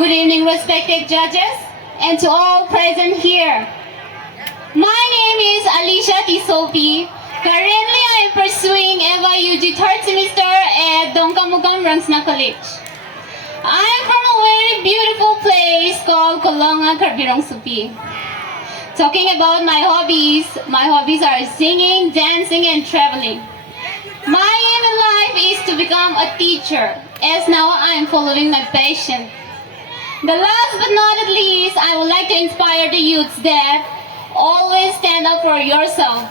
Good evening, respected judges, and to all present here. My name is Alicia Tisopi. Currently, I am pursuing FIUG third semester at Dongkamukam College. I am from a very beautiful place called karbi. Talking about my hobbies are singing, dancing, and traveling. My aim in life is to become a teacher, as now I am following my passion. The last but not least, I would like to inspire the youths that always stand up for yourself.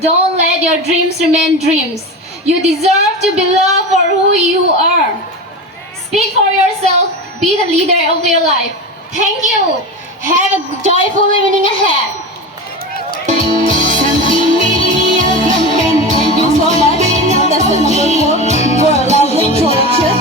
Don't let your dreams remain dreams. You deserve to be loved for who you are. Speak for yourself. Be the leader of your life. Thank you. Have a joyful evening ahead. Thank you so much, contestant number 4, for a lovely introduction.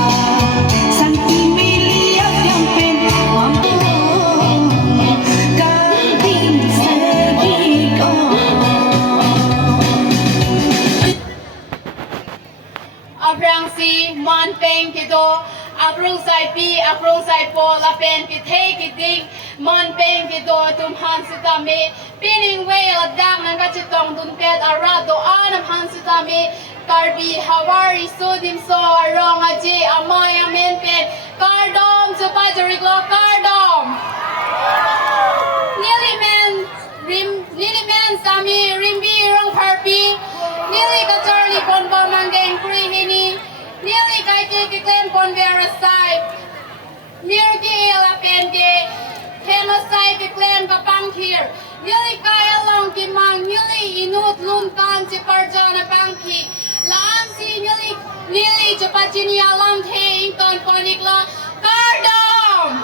Aprang si man peng kito, aprong side pi, aprong side po, lapen kitay kiting, man peng kito, tumhan sitami, pining way ladang ng kachitong dunpet arado anam han sitami, karbi riso nemso arong aji amay amen pen, kardom supajoriglo kardom. Nili men sami rimbi rong karbi. Nili ka Charlie pon ba manggeng prihini. Nili ka kikiklen pon vera side. Nirgi la penge. Kena side kiklen ka pang here. Nili ka along kimang. Nili inut luntan si parjana pangki. Laan si nili chapachini along te ington ponikla. Kardom!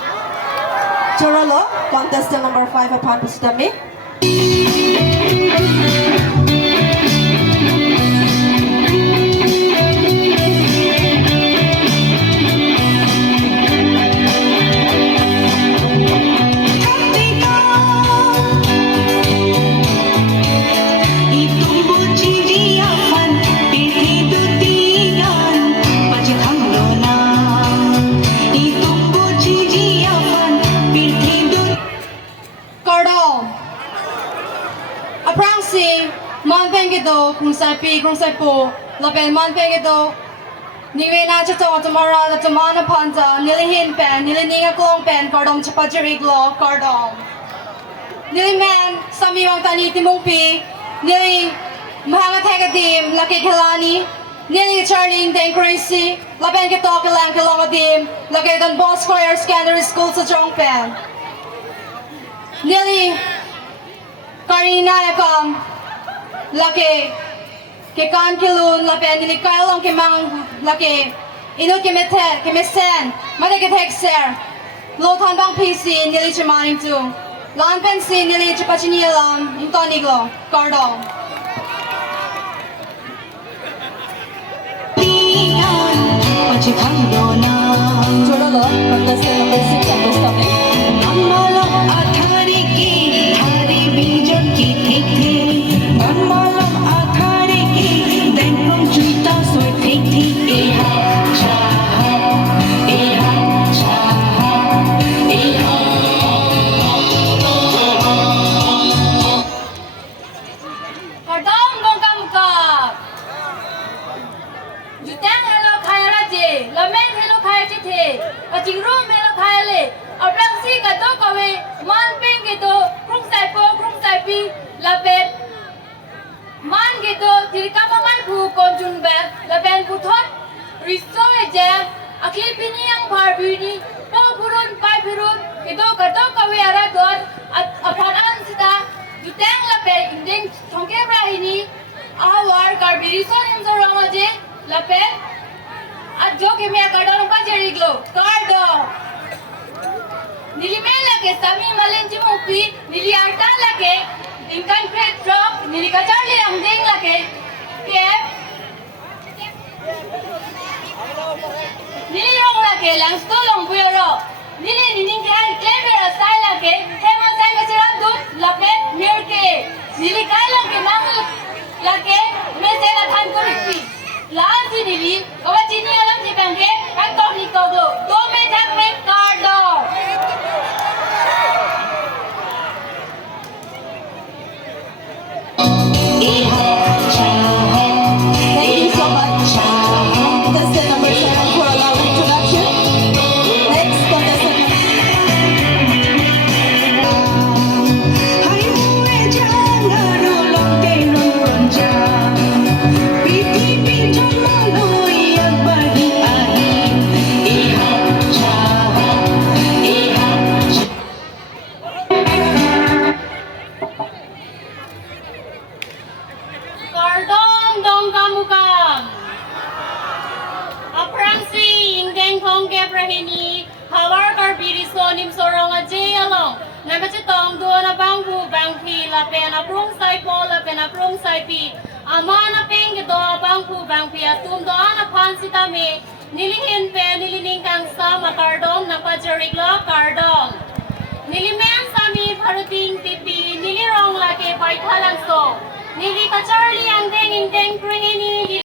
Chorolo, contestant number 5 upon Pustami. Kung sai pi, kung sai po, lapen man pengito. Niwe na chato tomorrow na tumana panta, nilihin pen, nilininga klong pen, kardom chapajiriglo, kardom. Nili men, sami wang tani timong pi, nili mahanga tegadim, laki kilani, nili Charlie deng crazy, lapen kito kilang kilongadim, laki Don Bosco Higher Secondary School sa Jong pen. Nili Karina yakam, laki ke kan kilun la pen ni kailong ke mang laki inu ke mete ke mesen made ke texer lo tan bang pc ni li chamaning tu lan pen si ni li chapachini lang intoni glo kardo Chorolo, contestant number 6 at Pustami. riso jam akli pini yang barbuni po purun pai purun itu kato kawe ara don aparan sita juteng la pe indeng thongke rahini awar karbi riso nemso rangaje la pe ajo ke me kadon pa jeriglo kardo nilimela ke sami malenji mupi nili arta lake dinkan petro nili kachali ramdeng lake ke Nili rong lake lang stolong buyoro. Nili nining kai klebera sai lake hema sai kasiran dut lape mirke. Nili kai lake mang lake mese la than kuripi. Laan si nili kawa chini alam si bangke kan tok ni kogo. Do me tak me kardo. krahini havarkehat riso nemso rong aje along namachetong duana bangbu bangpi lapena prung sai po lapena prung sai pi amana peng do bangbu bangpi atum do ana phan sitame nilihin pe nilining kang sa makardong na pajariglo kardong nilimen sami bharuting tipi nilirong lake paithalang so nili ka charlie ang deng indeng krihini